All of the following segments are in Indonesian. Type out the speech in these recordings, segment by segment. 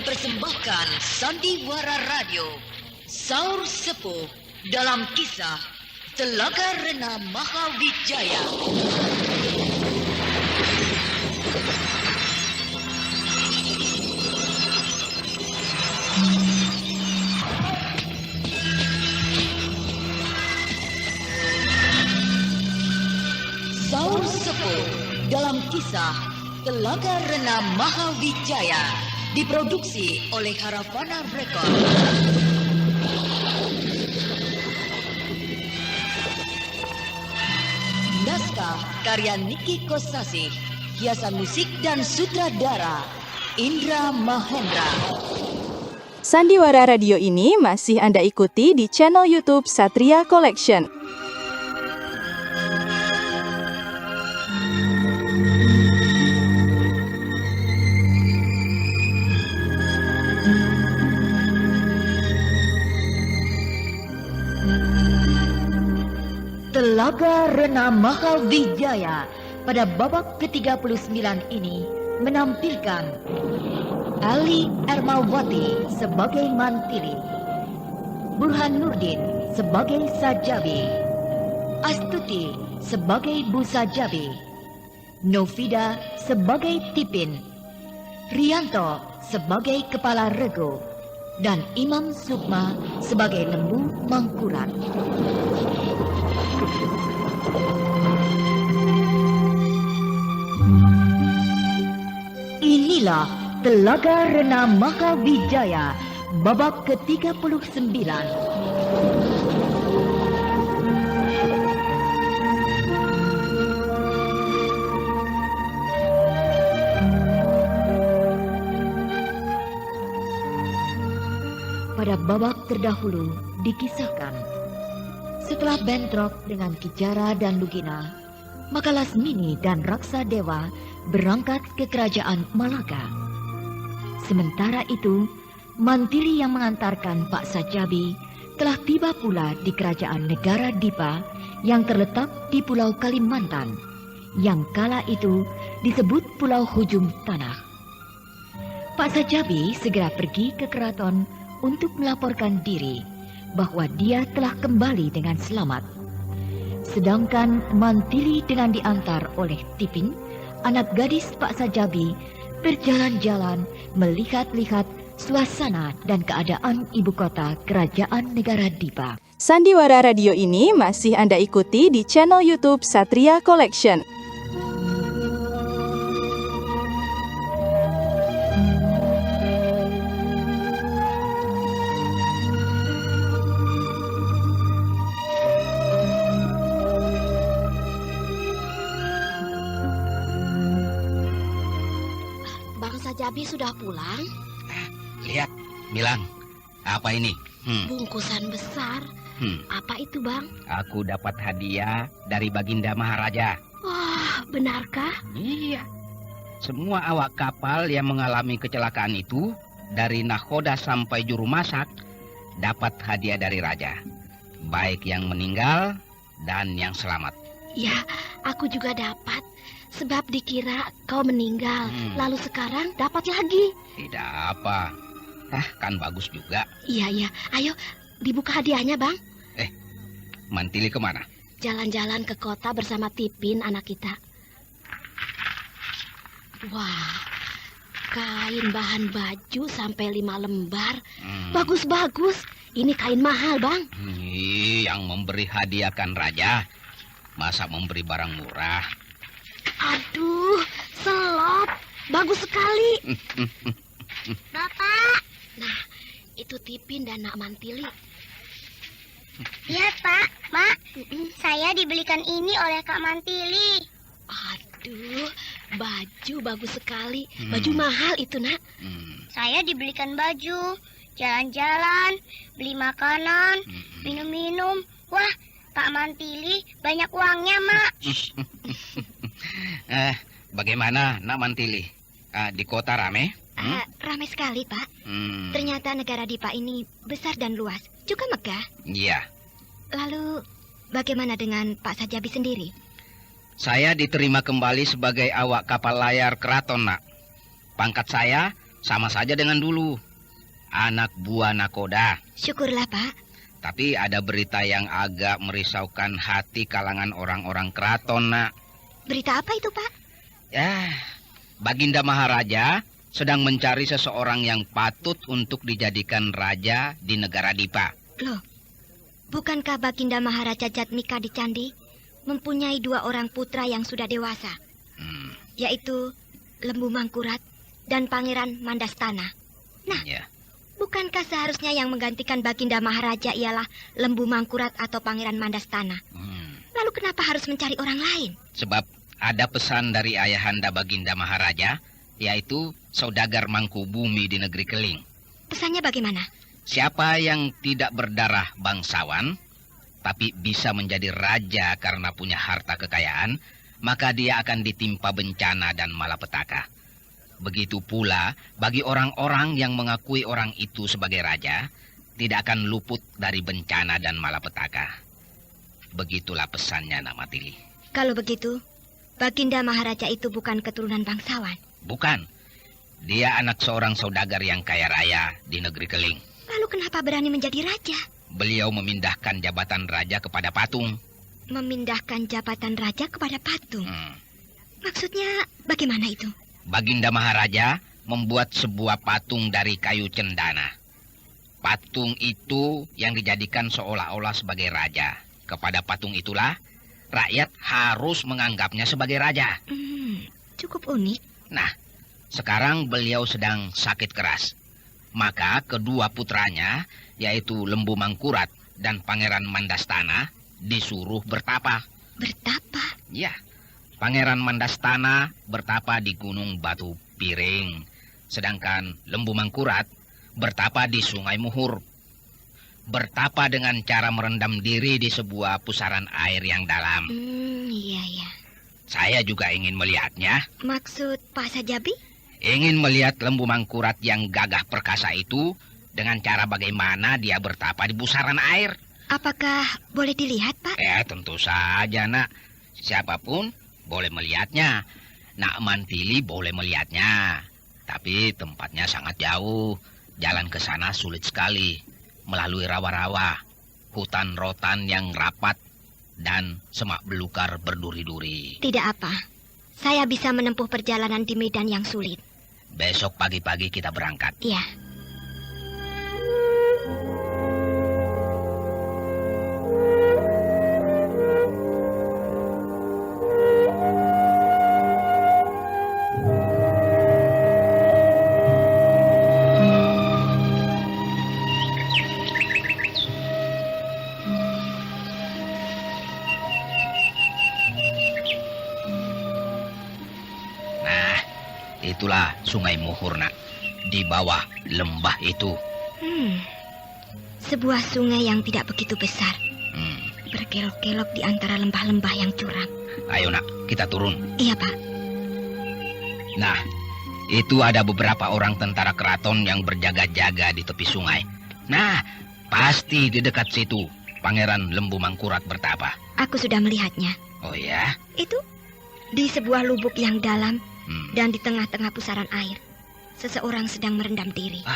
mempersembahkan Sandiwara Radio, Saur Sepuh dalam kisah Telaga Rena Mahawijaya. Saur Sepuh dalam kisah Telaga Rena Mahawijaya diproduksi oleh Haravana Record. Naskah karya Niki Kosasih, hiasan musik dan sutradara Indra Mahendra. Sandiwara Radio ini masih Anda ikuti di channel YouTube Satria Collection. Telaga Rena Mahawijaya pada babak ke-39 ini menampilkan Ali Ermawati sebagai Mantili, Burhan Nurdin sebagai Sajabi, Astuti sebagai Bu Sajabi, Novida sebagai Tipin, Rianto sebagai Kepala Rego, dan Imam Sukma sebagai Lembu Mangkurat. Inilah Telaga Rena Mahawijaya babak ke-39. Pada babak terdahulu dikisahkan, setelah bentrok dengan Kijara dan Lugina, maka Lasmini dan Raksa Dewa berangkat ke kerajaan Malaka. Sementara itu, Mantili yang mengantarkan Pak Sajabi telah tiba pula di kerajaan negara Dipa yang terletak di Pulau Kalimantan, yang kala itu disebut Pulau Hujung Tanah. Pak Sajabi segera pergi ke keraton untuk melaporkan diri bahwa dia telah kembali dengan selamat. Sedangkan Mantili dengan diantar oleh Tipin, anak gadis Pak Sajabi, berjalan-jalan melihat-lihat suasana dan keadaan ibu kota kerajaan negara Dipa. Sandiwara Radio ini masih Anda ikuti di channel YouTube Satria Collection. Sajabi sudah pulang? Lihat, Milang. Apa ini? Bungkusan besar. Apa itu, Bang? Aku dapat hadiah dari Baginda Maharaja. Wah, benarkah? Iya. Semua awak kapal yang mengalami kecelakaan itu, dari nakoda sampai juru masak, dapat hadiah dari Raja. Baik yang meninggal dan yang selamat. Ya, aku juga dapat. Sebab dikira kau meninggal, lalu sekarang dapat lagi. Tidak apa. Kan bagus juga. Iya. Ayo, dibuka hadiahnya, Bang. Mantili kemana? Jalan-jalan ke kota bersama Tipin, anak kita. Wah, kain bahan baju sampai 5 lembar. Bagus-bagus. Ini kain mahal, Bang. Yang memberi hadiah kan Raja. Masa memberi barang murah? Aduh, selop. Bagus sekali. Bapak. Nah, itu Tipin dan Nak Mantili. Lihat, Pak, Mak. Saya dibelikan ini oleh Kak Mantili. Aduh, baju bagus sekali. Baju mahal itu, Nak. Saya dibelikan baju, jalan-jalan, beli makanan, minum-minum. Wah, Kak Mantili banyak uangnya, Mak. Bagaimana, Nak Mantili? Di kota rame? Ramai sekali, Pak. Ternyata negara Dipa ini besar dan luas, juga megah. Iya. Lalu, bagaimana dengan Pak Sajabi sendiri? Saya diterima kembali sebagai awak kapal layar keraton, Nak. Pangkat saya sama saja dengan dulu. Anak buah nakoda. Syukurlah, Pak. Tapi ada berita yang agak merisaukan hati kalangan orang-orang keraton, Nak. Berita apa itu, Pak? Ya, Baginda Maharaja sedang mencari seseorang yang patut untuk dijadikan raja di negara Dipa. Loh, bukankah Baginda Maharaja Jatmika di Candi mempunyai 2 orang putra yang sudah dewasa, yaitu Lembu Mangkurat dan Pangeran Mandastana? Nah, Ya. bukankah seharusnya yang menggantikan Baginda Maharaja ialah Lembu Mangkurat atau Pangeran Mandastana? Lalu kenapa harus mencari orang lain? Sebab ada pesan dari ayahanda Baginda Maharaja, yaitu saudagar Mangkubumi di negeri Keling. Pesannya bagaimana? Siapa yang tidak berdarah bangsawan, tapi bisa menjadi raja karena punya harta kekayaan, maka dia akan ditimpa bencana dan malapetaka. Begitu pula bagi orang-orang yang mengakui orang itu sebagai raja, tidak akan luput dari bencana dan malapetaka. Begitulah pesannya, Nak Matili. Kalau begitu, Baginda Maharaja itu bukan keturunan bangsawan. Bukan. Dia anak seorang saudagar yang kaya raya di negeri Keling. Lalu kenapa berani menjadi raja? Beliau memindahkan jabatan raja kepada patung. Memindahkan jabatan raja kepada patung. Maksudnya bagaimana itu? Baginda Maharaja membuat sebuah patung dari kayu cendana. Patung itu yang dijadikan seolah-olah sebagai raja. Kepada patung itulah, rakyat harus menganggapnya sebagai raja. Cukup unik. Nah, sekarang beliau sedang sakit keras. Maka kedua putranya, yaitu Lembu Mangkurat dan Pangeran Mandastana, disuruh bertapa. Bertapa? Ya, Pangeran Mandastana bertapa di Gunung Batu Piring. Sedangkan Lembu Mangkurat bertapa di Sungai Muhur. Bertapa dengan cara merendam diri di sebuah pusaran air yang dalam. Iya. Saya juga ingin melihatnya. Maksud Pak Sajabi? Ingin melihat Lembu Mangkurat yang gagah perkasa itu dengan cara bagaimana dia bertapa di pusaran air. Apakah boleh dilihat, Pak? Ya, tentu saja, Nak. Siapapun boleh melihatnya. Nak Mantili boleh melihatnya. Tapi tempatnya sangat jauh. Jalan ke sana sulit sekali. Melalui rawa-rawa, hutan rotan yang rapat, dan semak belukar berduri-duri. Tidak apa. Saya bisa menempuh perjalanan di medan yang sulit. Besok pagi-pagi kita berangkat. Iya. Itulah Sungai Muhur, Nak. Di bawah lembah itu. Sebuah sungai yang tidak begitu besar. Berkelok-kelok di antara lembah-lembah yang curam. Ayo, Nak, kita turun. Iya, Pak. Nah, itu ada beberapa orang tentara keraton yang berjaga-jaga di tepi sungai. Nah, pasti di dekat situ Pangeran Lembu Mangkurat bertapa. Aku sudah melihatnya. Oh ya? Itu di sebuah lubuk yang dalam dan di tengah-tengah pusaran air. Seseorang sedang merendam diri.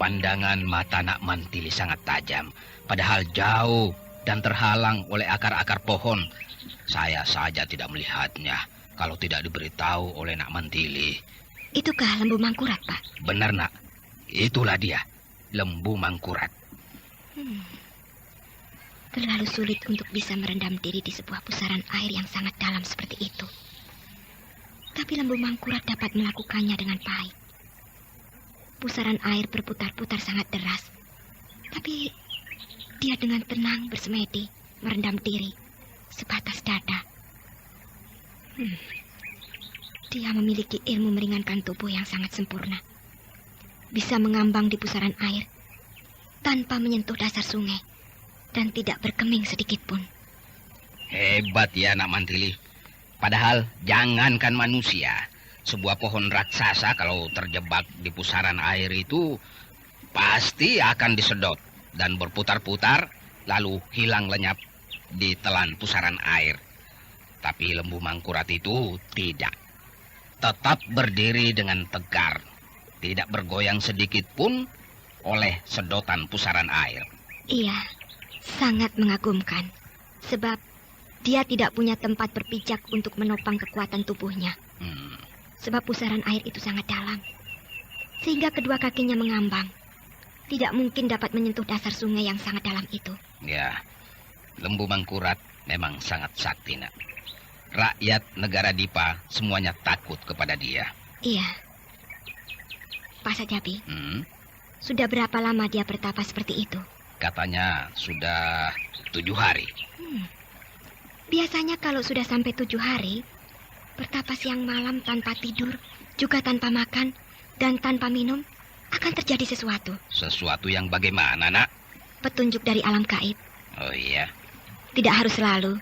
Pandangan mata Nak Mantili sangat tajam. Padahal jauh dan terhalang oleh akar-akar pohon. Saya saja tidak melihatnya kalau tidak diberitahu oleh Nak Mantili. Itukah Lembu Mangkurat, Pak? Benar, Nak. Itulah dia, Lembu Mangkurat. Terlalu sulit untuk bisa merendam diri di sebuah pusaran air yang sangat dalam seperti itu. Tapi Lembu Mangkurat dapat melakukannya dengan baik. Pusaran air berputar-putar sangat deras. Tapi dia dengan tenang bersemedi, merendam diri sebatas dada. Dia memiliki ilmu meringankan tubuh yang sangat sempurna. Bisa mengambang di pusaran air tanpa menyentuh dasar sungai dan tidak berkeming sedikit pun. Hebat ya, Nak Mantili. Padahal jangankan manusia, sebuah pohon raksasa kalau terjebak di pusaran air itu pasti akan disedot dan berputar-putar lalu hilang lenyap di telan pusaran air. Tapi Lembu Mangkurat itu tidak. Tetap berdiri dengan tegar, tidak bergoyang sedikit pun oleh sedotan pusaran air. Iya, sangat mengagumkan. Sebab dia tidak punya tempat berpijak untuk menopang kekuatan tubuhnya. Sebab pusaran air itu sangat dalam. Sehingga kedua kakinya mengambang. Tidak mungkin dapat menyentuh dasar sungai yang sangat dalam itu. Ya, Lembu Mangkurat memang sangat sakti, Nak. Rakyat negara Dipa semuanya takut kepada dia. Iya. Pak Sajabi, sudah berapa lama dia bertapa seperti itu? Katanya sudah 7 hari. Biasanya kalau sudah sampai 7 hari, bertapa siang malam tanpa tidur, juga tanpa makan, dan tanpa minum, akan terjadi sesuatu. Sesuatu yang bagaimana, Nak? Petunjuk dari alam gaib. Oh iya. Tidak harus selalu,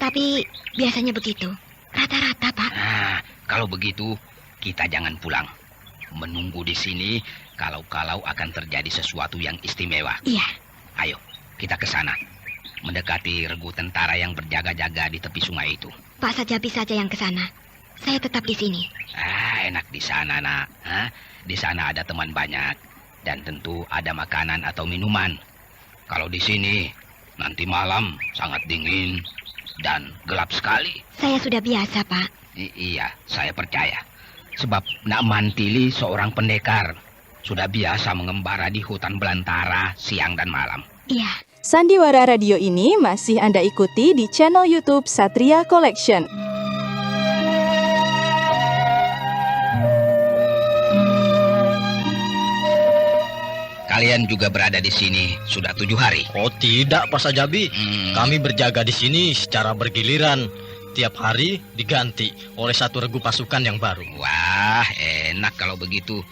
tapi biasanya begitu. Rata-rata, Pak. Nah, kalau begitu, kita jangan pulang. Menunggu di sini, kalau-kalau akan terjadi sesuatu yang istimewa. Iya. Ayo, kita ke sana. Mendekati regu tentara yang berjaga-jaga di tepi sungai itu. Pak Sajabi saja yang ke sana. Saya tetap di sini. Enak di sana, Nak. Di sana ada teman banyak. Dan tentu ada makanan atau minuman. Kalau di sini, nanti malam sangat dingin dan gelap sekali. Saya sudah biasa, Pak. Iya, saya percaya. Sebab Nak Mantili seorang pendekar. Sudah biasa mengembara di hutan belantara siang dan malam. Iya. Sandiwara Radio ini masih Anda ikuti di channel YouTube Satria Collection. Kalian juga berada di sini sudah 7 hari. Oh tidak, Pak Sajabi. Kami berjaga di sini secara bergiliran. Tiap hari diganti oleh satu regu pasukan yang baru. Wah, enak kalau begitu.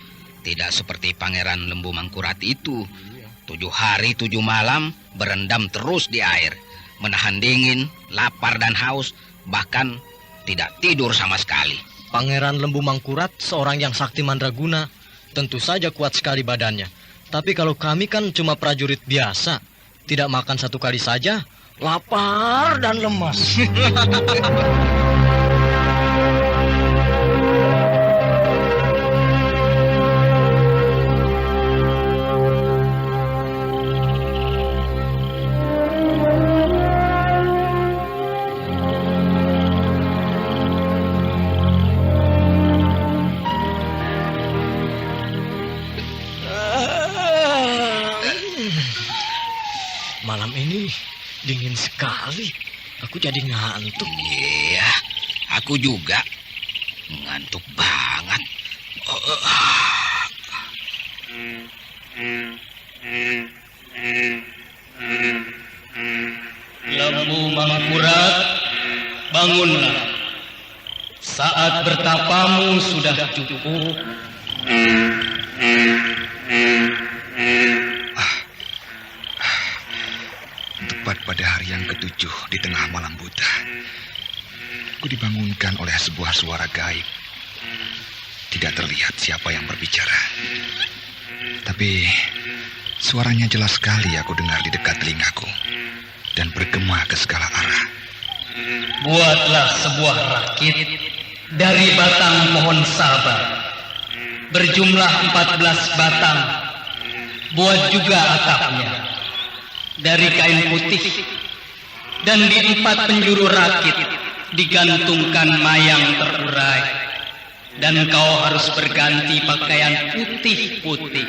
Tidak seperti Pangeran Lembu Mangkurat itu. 7 hari 7 malam berendam terus di air. Menahan dingin, lapar dan haus. Bahkan tidak tidur sama sekali. Pangeran Lembu Mangkurat seorang yang sakti mandraguna. Tentu saja kuat sekali badannya. Tapi kalau kami kan cuma prajurit biasa. Tidak makan satu kali saja, lapar dan lemas. Malam ini dingin sekali. Aku jadi ngantuk. Iya, aku juga ngantuk banget. Lembu Mangkurat, bangunlah. Saat bertapamu sudah cukup. Tepat pada hari yang ke-7 di tengah malam buta, aku dibangunkan oleh sebuah suara gaib. Tidak terlihat siapa yang berbicara, tapi suaranya jelas sekali aku dengar di dekat telingaku dan bergema ke segala arah. Buatlah sebuah rakit dari batang pohon sabar, berjumlah 14 batang. Buat juga atapnya dari kain putih, dan di 4 penjuru rakit digantungkan mayang terurai, dan kau harus berganti pakaian putih-putih,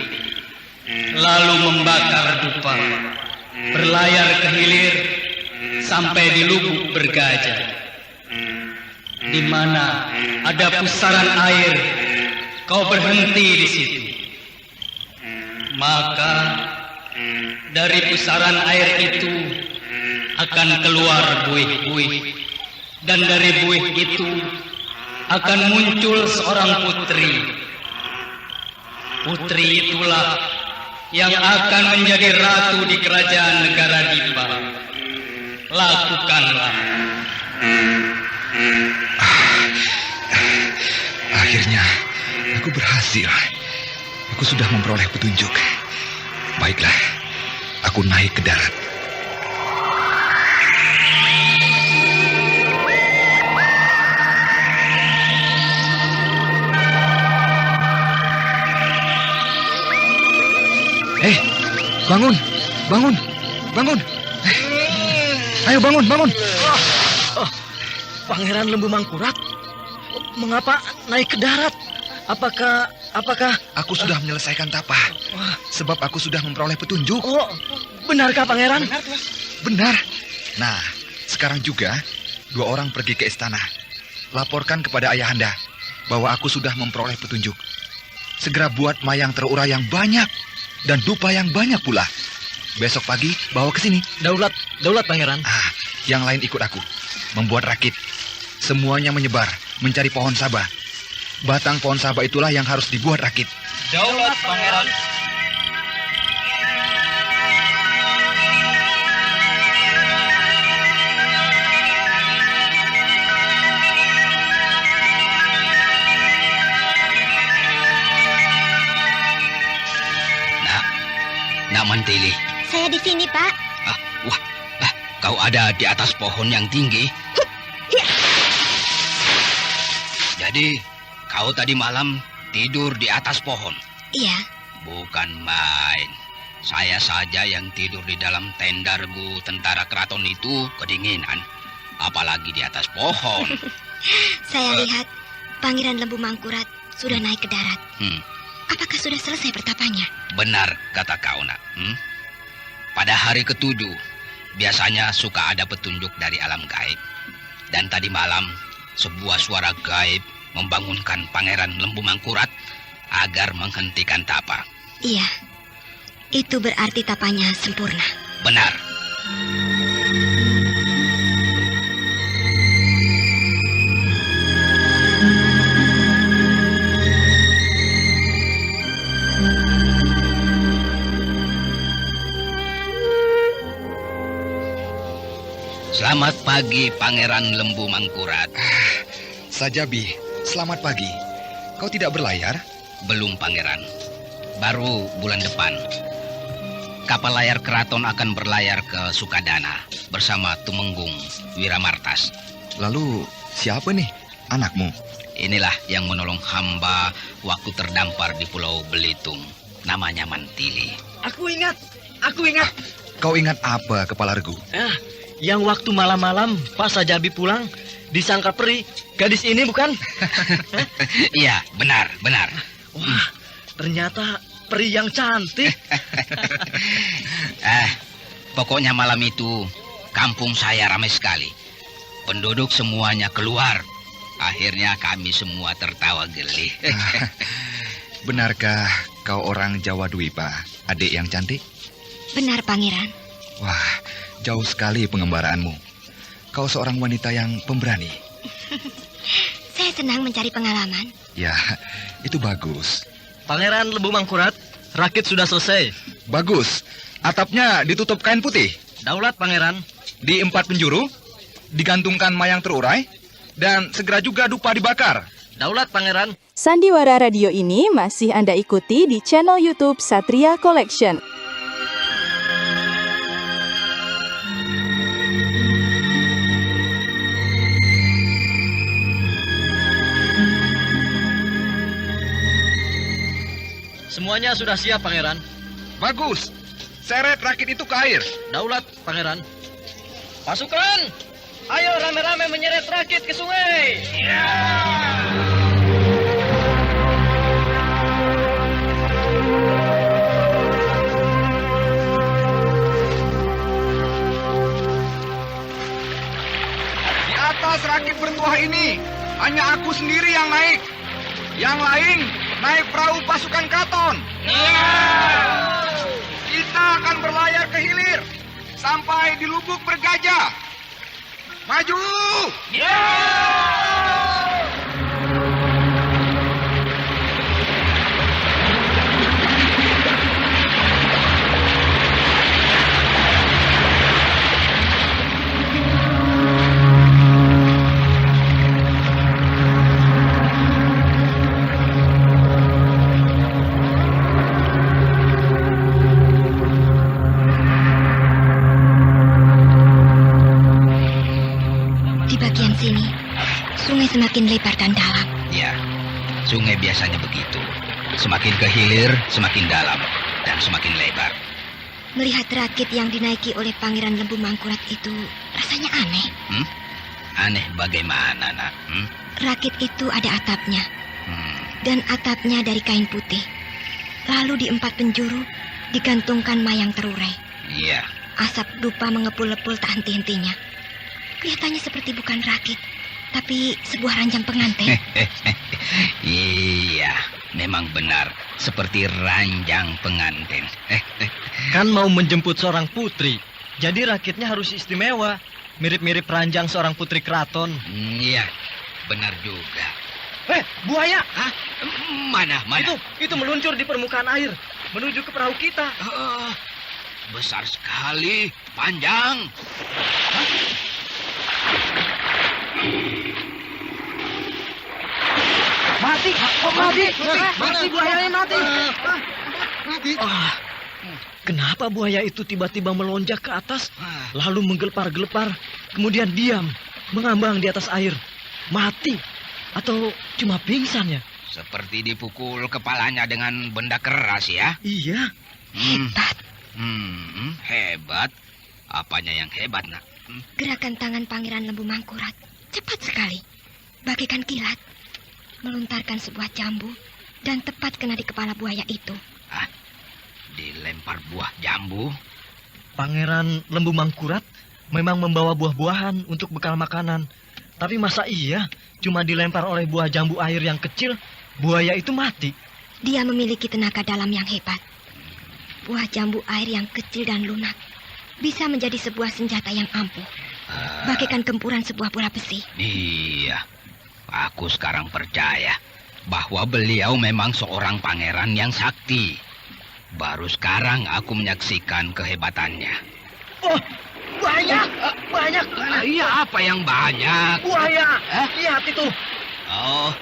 lalu membakar dupa, berlayar ke hilir sampai di lubuk bergajah, di mana ada pusaran air. Kau berhenti di situ, maka dari pusaran air itu akan keluar buih-buih, dan dari buih itu akan muncul seorang putri. Putri itulah yang akan menjadi ratu di kerajaan negara Dipa. Lakukanlah. Akhirnya aku berhasil. Aku sudah memperoleh petunjuk. Baiklah, aku naik ke darat. Bangun, bangun, bangun. Ayo bangun, bangun. Pangeran Lembu Mangkurat, mengapa naik ke darat? Apakah Aku sudah menyelesaikan tapa. Sebab aku sudah memperoleh petunjuk. Oh, benarkah Pangeran? Benar. Nah, sekarang juga 2 orang pergi ke istana. Laporkan kepada ayahanda bahwa aku sudah memperoleh petunjuk. Segera buat mayang terurai yang banyak dan dupa yang banyak pula. Besok pagi bawa ke sini. Daulat Pangeran. Yang lain ikut aku. Membuat rakit. Semuanya menyebar mencari pohon sabah. Batang pohon sabah itulah yang harus dibuat rakit. Daulat Pangeran. Nak Mantili. Saya di sini, Pak. Kau ada di atas pohon yang tinggi. Jadi, kau tadi malam tidur di atas pohon? Iya. Bukan main. Saya saja yang tidur di dalam tenda regu tentara keraton itu kedinginan. Apalagi di atas pohon. Saya lihat Pangeran Lembu Mangkurat sudah naik ke darat. Apakah sudah selesai pertapanya? Benar kata kau, Nak. Pada hari ke-7, biasanya suka ada petunjuk dari alam gaib. Dan tadi malam, sebuah suara gaib membangunkan Pangeran Lembu Mangkurat agar menghentikan tapa. Iya, itu berarti tapanya sempurna. Benar. Selamat pagi, Pangeran Lembu Mangkurat. Sajabi, selamat pagi. Kau tidak berlayar? Belum, Pangeran. Baru bulan depan. Kapal layar keraton akan berlayar ke Sukadana bersama Tumenggung Wiramartas. Lalu siapa nih anakmu? Inilah yang menolong hamba waktu terdampar di Pulau Belitung. Namanya Mantili. Aku ingat. Kau ingat apa, Kepala Regu? Yang waktu malam-malam pas Sajabi pulang, disangka peri. Gadis ini bukan? Iya, benar. Wah, ternyata peri yang cantik. Pokoknya malam itu kampung saya ramai sekali. Penduduk semuanya keluar. Akhirnya kami semua tertawa geli. Benarkah kau orang Jawa Dwipa, adik yang cantik? Benar, Pangeran. Wah, jauh sekali pengembaraanmu. Kau seorang wanita yang pemberani. Saya senang mencari pengalaman. Ya, itu bagus. Pangeran Lembu Mangkurat, rakit sudah selesai. Bagus. Atapnya ditutup kain putih. Daulat, Pangeran. Di 4 penjuru, digantungkan mayang terurai, dan segera juga dupa dibakar. Daulat, Pangeran. Sandiwara Radio ini masih Anda ikuti di channel YouTube Satria Collection. Semuanya sudah siap, Pangeran. Bagus. Seret rakit itu ke air. Daulat, Pangeran. Pasukan, ayo rame-rame menyeret rakit ke sungai. Di atas rakit bertuah ini, hanya aku sendiri yang naik. Yang lain naik perahu pasukan keraton. Kita akan berlayar ke hilir sampai di Lubuk Bergajah. Maju! Sungai semakin lebar dan dalam. Ya, sungai biasanya begitu. Semakin ke hilir, semakin dalam dan semakin lebar. Melihat rakit yang dinaiki oleh Pangeran Lembu Mangkurat itu rasanya aneh. Aneh bagaimana, nak? Rakit itu ada atapnya. Dan atapnya dari kain putih. Lalu di 4 penjuru digantungkan mayang terurai. Iya. Asap dupa mengepul-epul tak henti-hentinya. Kelihatannya seperti bukan rakit, tapi sebuah ranjang pengantin. Iya, memang benar. Seperti ranjang pengantin. Kan mau menjemput seorang putri, jadi rakitnya harus istimewa. Mirip-mirip ranjang seorang putri keraton. Iya, benar juga. Buaya! Hah? Mana? Itu meluncur di permukaan air, menuju ke perahu kita. Besar sekali, panjang. Mati buayanya mati. Kenapa buaya itu tiba-tiba melonjak ke atas, lalu menggelepar-gelepar, kemudian diam, mengambang di atas air? Mati? Atau cuma pingsan ya? Seperti dipukul kepalanya dengan benda keras ya? Iya. Hebat. Hebat? Apanya yang hebat, nak? Gerakan tangan Pangeran Lembu Mangkurat cepat sekali, bagaikan kilat, melontarkan sebuah jambu dan tepat kena di kepala buaya itu. Dilempar buah jambu? Pangeran Lembu Mangkurat memang membawa buah-buahan untuk bekal makanan. Tapi masa iya cuma dilempar oleh buah jambu air yang kecil, buaya itu mati? Dia memiliki tenaga dalam yang hebat. Buah jambu air yang kecil dan lunak bisa menjadi sebuah senjata yang ampuh, bagaikan gempuran sebuah bola besi. Iya, aku sekarang percaya bahwa beliau memang seorang pangeran yang sakti. Baru sekarang aku menyaksikan kehebatannya. Oh, banyak. Iya, apa yang banyak? Buaya, lihat itu. Oh,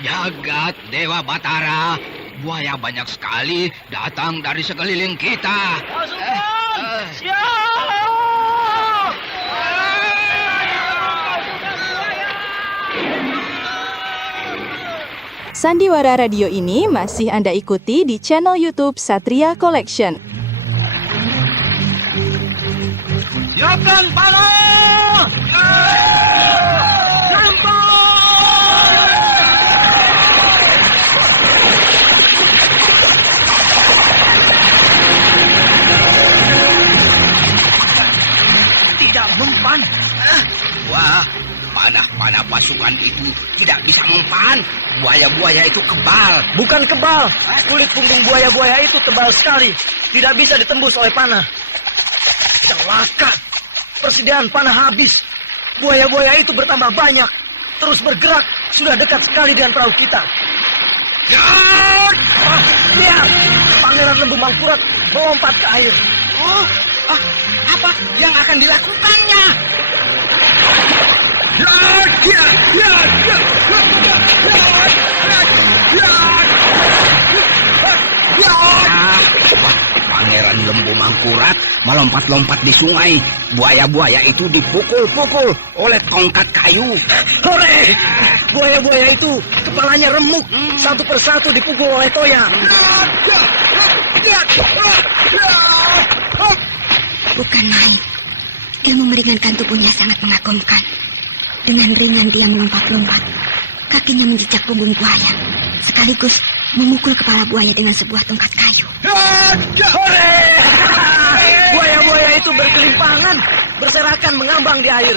jagat Dewa Batara. Buaya banyak sekali datang dari sekeliling kita. Sandiwara Radio ini masih Anda ikuti di channel YouTube Satria Collection. Siapkan panah! Tidak mempan. Wah, panah-panah pasukan itu tidak bisa mempan. Buaya-buaya itu kebal. Bukan kebal. Kulit punggung buaya-buaya itu tebal sekali. Tidak bisa ditembus oleh panah. Celaka. Persediaan panah habis. Buaya-buaya itu bertambah banyak. Terus bergerak. Sudah dekat sekali dengan perahu kita. Lihat. Pangeran Lembu Mangkurat melompat ke air. Apa yang akan dilakukannya? Pangeran Lembu Mangkurat melompat-lompat di sungai. Buaya-buaya itu dipukul-pukul oleh tongkat kayu. Hore! Buaya-buaya itu kepalanya remuk. Satu persatu dipukul oleh Toya. Bukan main. Ilmu meringankan tubuhnya sangat mengagumkan. Dengan ringan dia melompat-lompat. Kakinya menjejak punggung buaya. Sekaligus memukul kepala buaya dengan sebuah tongkat kayu. Hore! Buaya-buaya itu berkelimpangan, berserakan mengambang di air.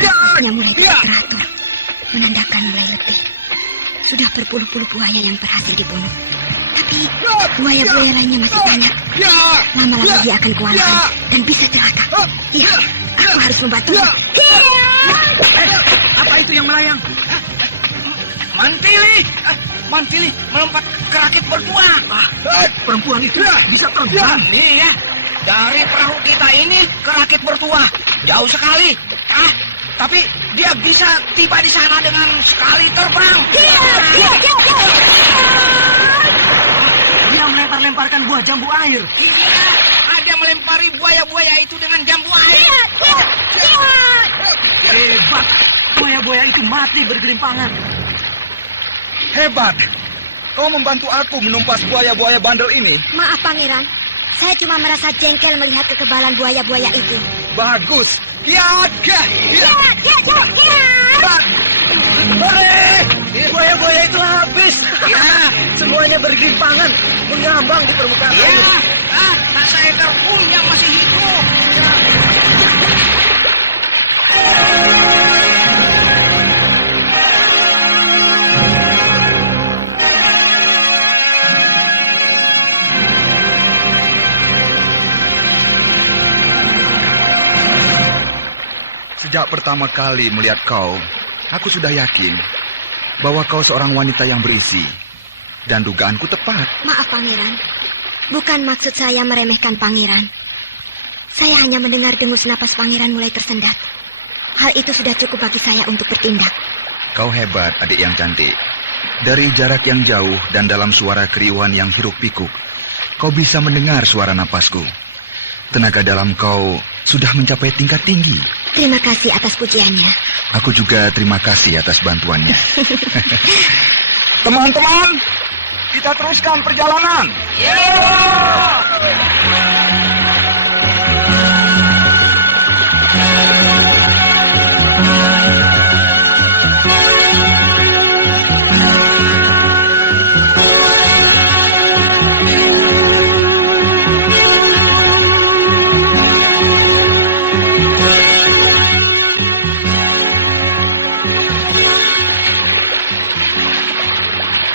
Kakinya mulai teratur, menandakan mulai letih. Sudah berpuluh-puluh buaya yang berhasil dibunuh. Tapi buaya-buaya lainnya masih banyak. Lama-lama dia akan kewalahan dan bisa celaka. Iya, aku harus membantunya. Apa itu yang melayang? Mantili melompat ke rakit bertuah. Perempuan itu bisa terbang. Iya, dari perahu kita ini ke rakit bertuah jauh sekali. Tapi dia bisa tiba di sana dengan sekali terbang. Dia melempar-lemparkan buah jambu air. Iya, ada melempari buaya-buaya itu dengan jambu air. Hebat. Buaya-buaya itu mati bergelimpangan. Hebat. kau membantu aku menumpas buaya-buaya bandel ini. Maaf, Pangeran. Saya cuma merasa jengkel melihat kekebalan buaya-buaya itu. Bagus. Kiat. Buaya-buaya itu habis. Ya, semuanya bergelimpangan, mengambang di permukaan air. Tak seekor pun yang masih hidup. Sejak pertama kali melihat kau, aku sudah yakin bahwa kau seorang wanita yang berisi. Dan dugaanku tepat. Maaf, Pangeran. Bukan maksud saya meremehkan Pangeran. Saya hanya mendengar dengus napas Pangeran mulai tersendat. Hal itu sudah cukup bagi saya untuk bertindak. Kau hebat, adik yang cantik. Dari jarak yang jauh dan dalam suara keriuhan yang hiruk-pikuk, kau bisa mendengar suara napasku. Tenaga dalam kau sudah mencapai tingkat tinggi. Terima kasih atas pujiannya. Aku juga terima kasih atas bantuannya. Teman-teman, kita teruskan perjalanan.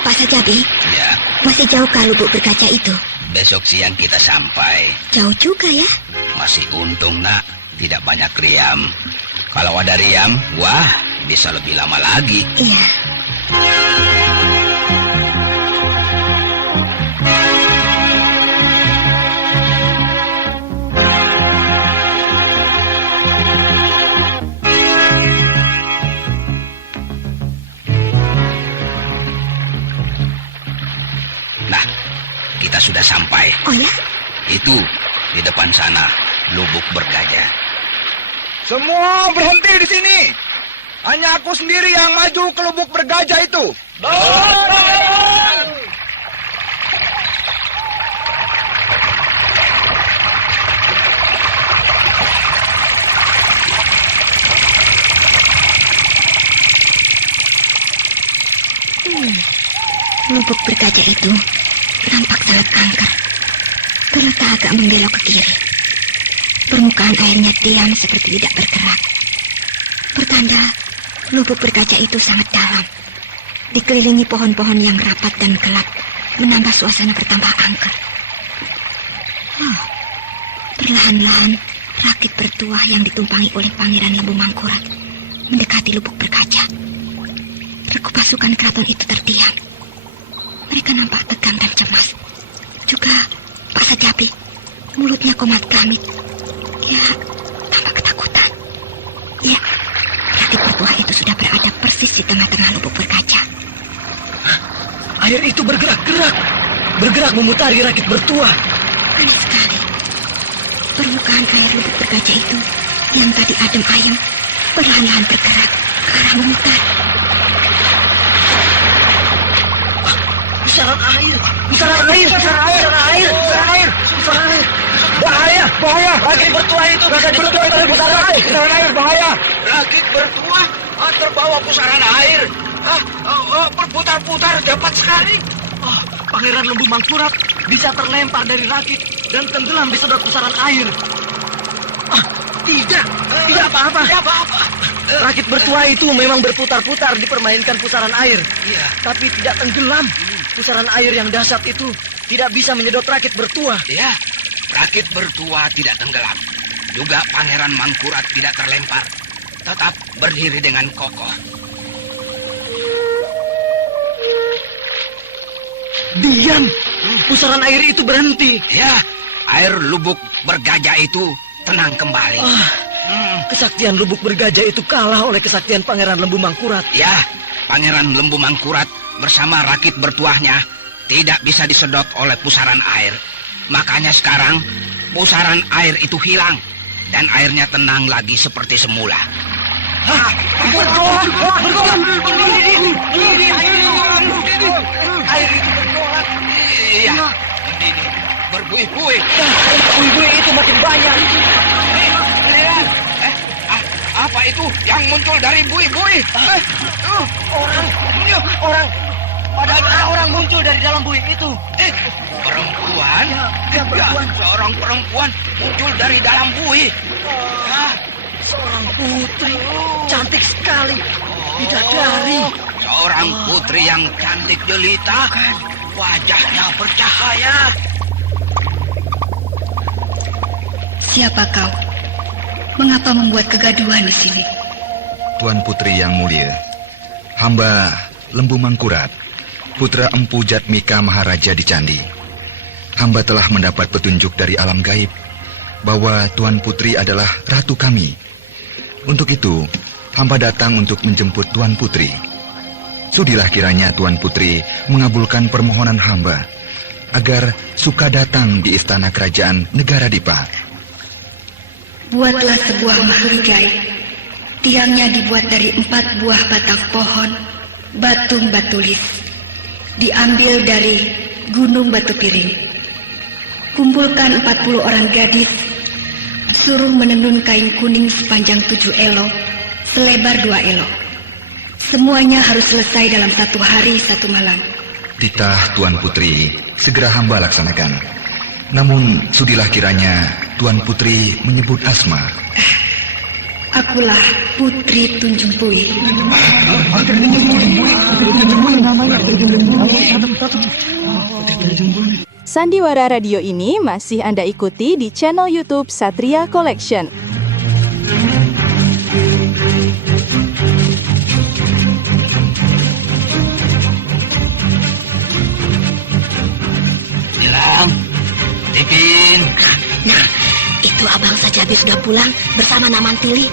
Pak Sajabi, Ya, masih jauhkah lubuk berkaca itu? besok siang kita sampai. Jauh juga ya. Masih untung, nak. Tidak banyak riam. Kalau ada riam, wah, bisa lebih lama lagi. Iya. Nah, kita sudah sampai. Oh ya? Itu, di depan sana, lubuk bergajah. Semua berhenti di sini. Hanya aku sendiri yang maju ke lubuk bergajah itu. Lubuk berkaca itu tampak sangat angker. Terletak agak membelok ke kiri. Permukaan airnya diam seperti tidak bergerak. Pertanda lubuk berkaca itu sangat dalam. Dikelilingi pohon-pohon yang rapat dan gelap, menambah suasana bertambah angker. Oh, perlahan-lahan rakit bertuah yang ditumpangi oleh Pangeran Lembu Mangkurat mendekati lubuk berkaca. Regu pasukan keraton itu terdiam. Mereka nampak tegang dan cemas. Juga Pak Sajabi, mulutnya komat kamit. Ya, tampak ketakutan. Ya, rakit bertuah itu sudah berada persis di tengah-tengah lubuk berkaca. Air itu bergerak-gerak. Bergerak memutari rakit bertuah. Aneh sekali. Permukaan air lubuk berkaca itu yang tadi adem ayem perlahan-lahan bergerak ke arah memutar. Pusaran air. Bahaya. Rakit bertuah itu bisa disebut pusaran air. Bahaya. Rakit bertuah terbawa pusaran air. Berputar-putar dapat sekali. Pangeran Lembu Mangkurat bisa terlempar dari rakit dan tenggelam di sedot pusaran air. Tidak apa-apa. Rakit bertuah itu memang berputar-putar dipermainkan pusaran air. Iya. Tapi tidak tenggelam. Pusaran air yang dahsyat itu tidak bisa menyedot rakit bertuah. Ya, rakit bertuah tidak tenggelam. Juga Pangeran Mangkurat tidak terlempar. Tetap berdiri dengan kokoh. Diam. Pusaran air itu berhenti. Ya, air lubuk bergajah itu tenang kembali. Kesaktian lubuk bergajah itu kalah oleh kesaktian Pangeran Lembu Mangkurat. Ya, Pangeran Lembu Mangkurat bersama rakit bertuahnya tidak bisa disedot oleh pusaran air. Makanya sekarang pusaran air itu hilang dan airnya tenang lagi seperti semula. Air itu bergolak. Iya, ini berbuih-buih. Buih-buih itu makin banyak. Apa itu yang muncul dari buih-buih? Orang. Ada orang muncul dari dalam buih itu. Perempuan? Ya, seorang perempuan muncul dari dalam buih. Seorang putri. Cantik sekali. Bidadari. Seorang putri yang cantik jelita. Wajahnya bercahaya. Siapa kau? Mengapa membuat kegaduhan di sini? Tuan Putri yang mulia, hamba Lembu Mangkurat, putra Empu Jatmika Maharaja di Candi. Hamba telah mendapat petunjuk dari alam gaib bahwa Tuan Putri adalah ratu kami. Untuk itu, hamba datang untuk menjemput Tuan Putri. Sudilah kiranya Tuan Putri mengabulkan permohonan hamba agar suka datang di istana kerajaan negara Dipa. Buatlah sebuah makhluk gaib. Tiangnya dibuat dari 4 buah batang pohon, batu batulis. Diambil dari Gunung Batu Piring. Kumpulkan 40 orang gadis. Suruh menenun kain kuning sepanjang 7 elo, selebar 2 elo. Semuanya harus selesai dalam 1 hari 1 malam. Titah Tuan Putri segera hamba laksanakan. Namun sudilah kiranya Tuan Putri menyebut asma. Akulah Putri Tunjung Pui. Sandiwara radio ini masih Anda ikuti di channel YouTube Satria Collection. Bilang, Tipin. Nah, itu Abang Sajabi sudah pulang bersama Namantili.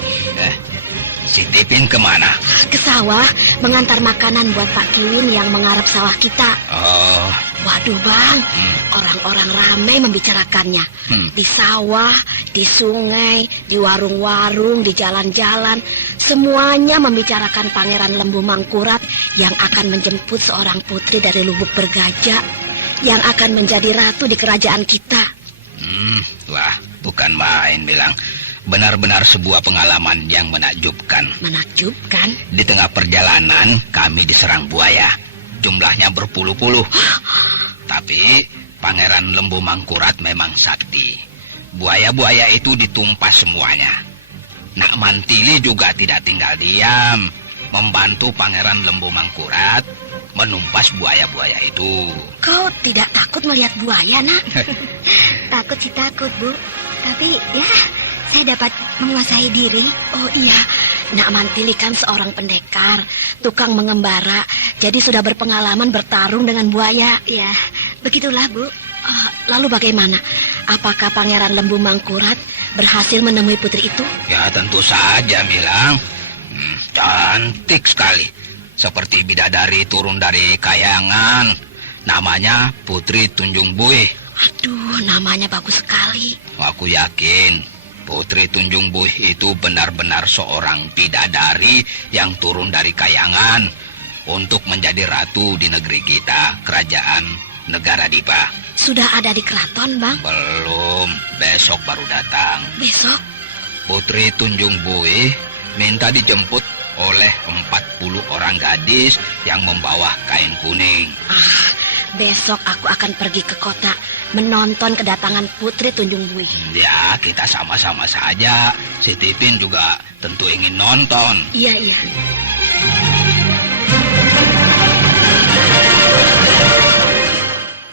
Si Tipin kemana? Ke sawah mengantar makanan buat Pak Kiwin yang menggarap sawah kita. Oh, Waduh Bang, orang-orang ramai membicarakannya. Di sawah, di sungai, di warung-warung, di jalan-jalan. Semuanya membicarakan Pangeran Lembu Mangkurat yang akan menjemput seorang putri dari Lubuk Bergajah yang akan menjadi ratu di kerajaan kita. Wah, bukan main Bilang. Benar-benar sebuah pengalaman yang menakjubkan. Menakjubkan? Di tengah perjalanan kami diserang buaya. Jumlahnya berpuluh-puluh. Tapi Pangeran Lembu Mangkurat memang sakti. Buaya-buaya itu ditumpas semuanya. Nak Mantili juga tidak tinggal diam, membantu Pangeran Lembu Mangkurat menumpas buaya-buaya itu. Kau tidak takut melihat buaya, Nak? Takut sih takut, Bu. Tapi ya, saya dapat menguasai diri. Oh iya, Nak Mantili kan seorang pendekar, tukang mengembara, jadi sudah berpengalaman bertarung dengan buaya. Ya, begitulah, Bu. Lalu bagaimana? Apakah Pangeran Lembu Mangkurat berhasil menemui putri itu? Ya tentu saja, Milang. Cantik sekali. Seperti bidadari turun dari kayangan. Namanya Putri Tunjung Buih. Aduh, namanya bagus sekali. Aku yakin Putri Tunjung Buih itu benar-benar seorang bidadari yang turun dari kayangan untuk menjadi ratu di negeri kita, kerajaan negara Dipa. Sudah ada di keraton, Bang? Belum, besok baru datang. Besok? Putri Tunjung Buih minta dijemput oleh 40 orang gadis yang membawa kain kuning. Besok aku akan pergi ke kota menonton kedatangan Putri Tunjung Buih. Ya, kita sama-sama saja. Si Tipin juga tentu ingin nonton. Iya, iya.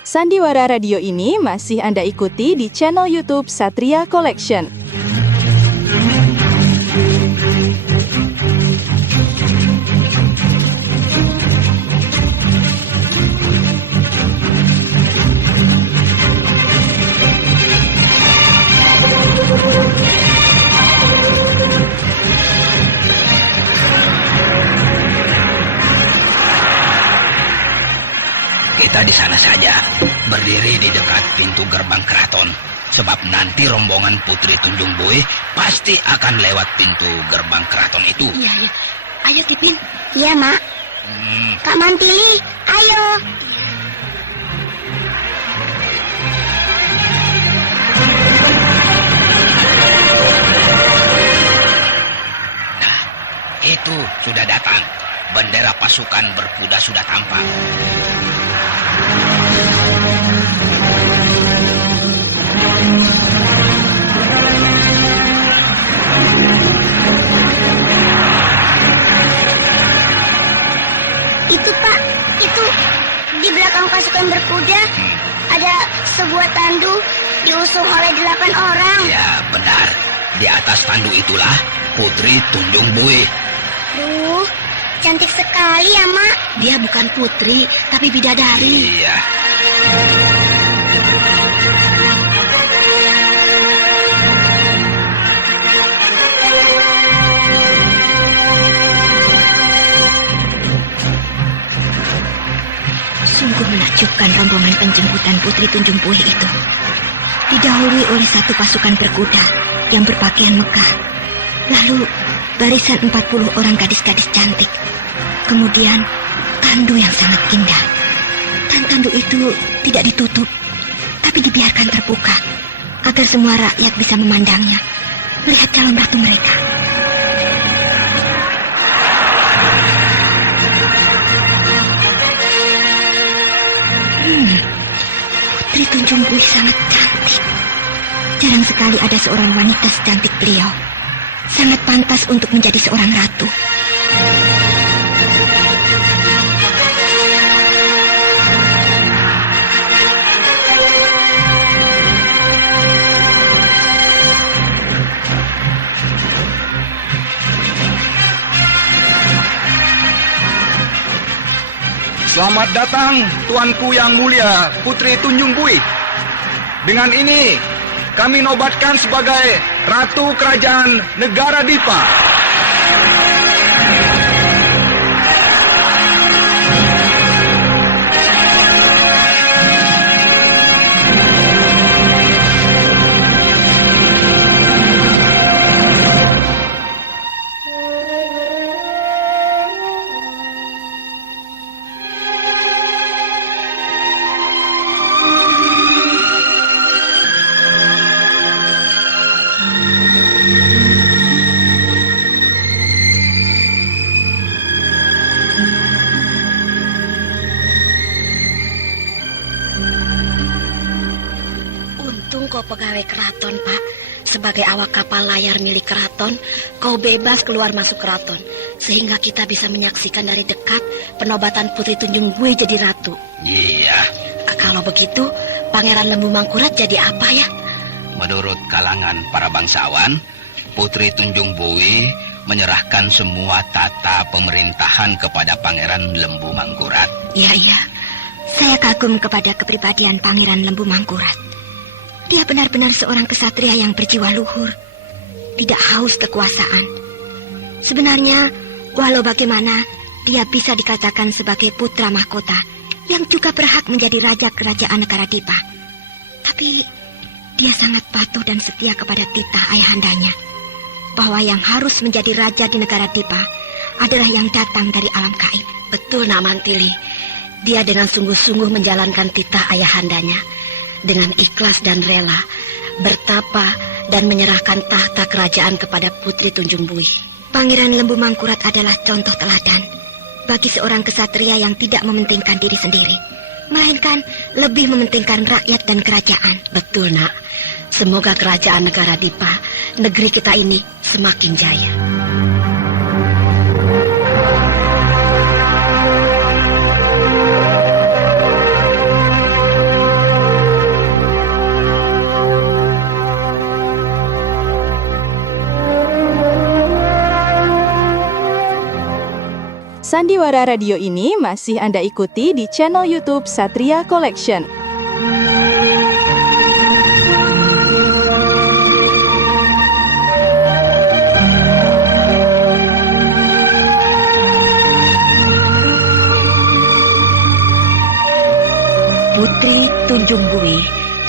Sandiwara radio ini masih Anda ikuti di channel YouTube Satria Collection. Kita di sana saja, berdiri di dekat pintu gerbang keraton. Sebab nanti rombongan Putri Tunjung Bue pasti akan lewat pintu gerbang keraton itu. Iya, ya. Ayo, Pipin. Iya, Mak. Kak Mantili, ayo. Itu sudah datang. Bendera pasukan berkuda sudah tampak. Itu, Pak. Itu di belakang pasukan berkuda ada sebuah tandu diusung oleh 8 orang. Ya, benar. Di atas tandu itulah Putri Tunjung Bue. Duh, cantik sekali ya, Mak. Dia bukan putri, tapi bidadari. Iya. Sungguh menakjubkan rombongan penjemputan Putri Tunjung Bue itu. Didahului oleh satu pasukan berkuda yang berpakaian megah. Lalu barisan 40 orang gadis-gadis cantik. Kemudian tandu yang sangat indah. Dan tandu itu tidak ditutup, tapi dibiarkan terbuka agar semua rakyat bisa memandangnya, melihat calon ratu mereka. Putri Tunjung Bue sangat cantik. Jarang sekali ada seorang wanita secantik beliau. Sangat pantas untuk menjadi seorang ratu. Selamat datang, tuanku yang mulia, Putri Tunjung Bue. Dengan ini, kami nobatkan sebagai Ratu Kerajaan Negara Dipa. Kau pegawai keraton, Pak. Sebagai awak kapal layar milik keraton, kau bebas keluar masuk keraton. Sehingga kita bisa menyaksikan dari dekat penobatan Putri Tunjung Bue jadi ratu. Iya. Kalau begitu, Pangeran Lembu Mangkurat jadi apa ya? Menurut kalangan para bangsawan, Putri Tunjung Bue menyerahkan semua tata pemerintahan kepada Pangeran Lembu Mangkurat. Iya, iya. Saya kagum kepada kepribadian Pangeran Lembu Mangkurat. Dia benar-benar seorang kesatria yang berjiwa luhur, tidak haus kekuasaan. Sebenarnya, walau bagaimana, dia bisa dikatakan sebagai putra mahkota yang juga berhak menjadi raja kerajaan negara Dipa. Tapi, dia sangat patuh dan setia kepada titah ayahandanya, bahwa yang harus menjadi raja di negara Dipa adalah yang datang dari alam gaib. Betul, Nak Mantili. Dia dengan sungguh-sungguh menjalankan titah ayahandanya, dengan ikhlas dan rela, bertapa dan menyerahkan tahta kerajaan kepada Putri Tunjung Bue. Pangeran Lembu Mangkurat adalah contoh teladan bagi seorang kesatria yang tidak mementingkan diri sendiri, melainkan lebih mementingkan rakyat dan kerajaan. Betul, Nak. Semoga kerajaan negara Dipa, negeri kita ini, semakin jaya. Sandiwara Radio ini masih Anda ikuti di channel YouTube Satria Collection. Putri Tunjung Bue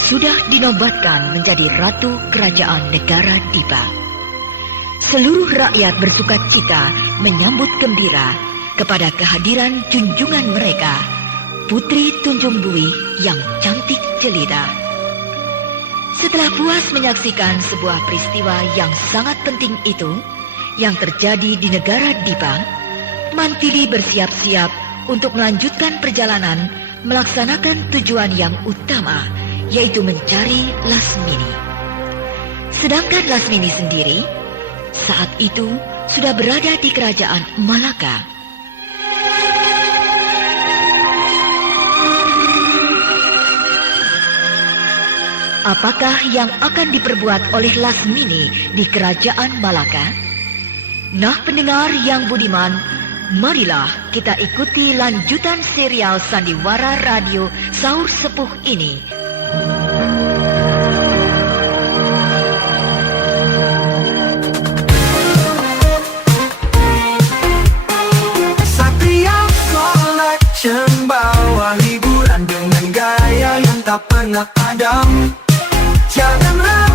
sudah dinobatkan menjadi Ratu Kerajaan Negara Dipa. Seluruh rakyat bersuka cita menyambut gembira kepada kehadiran junjungan mereka, Putri Tunjung Buih yang cantik jelita. Setelah puas menyaksikan sebuah peristiwa yang sangat penting itu yang terjadi di negara Dipa, Mantili bersiap-siap untuk melanjutkan perjalanan melaksanakan tujuan yang utama, yaitu mencari Lasmini. Sedangkan Lasmini sendiri saat itu sudah berada di kerajaan Malaka. Apakah yang akan diperbuat oleh Lasmini di kerajaan Malaka? Nah, pendengar yang budiman, marilah kita ikuti lanjutan serial Sandiwara Radio Saur Sepuh ini. Satria Collection bawa hiburan dengan gaya yang tak pernah padam. Jangan ragu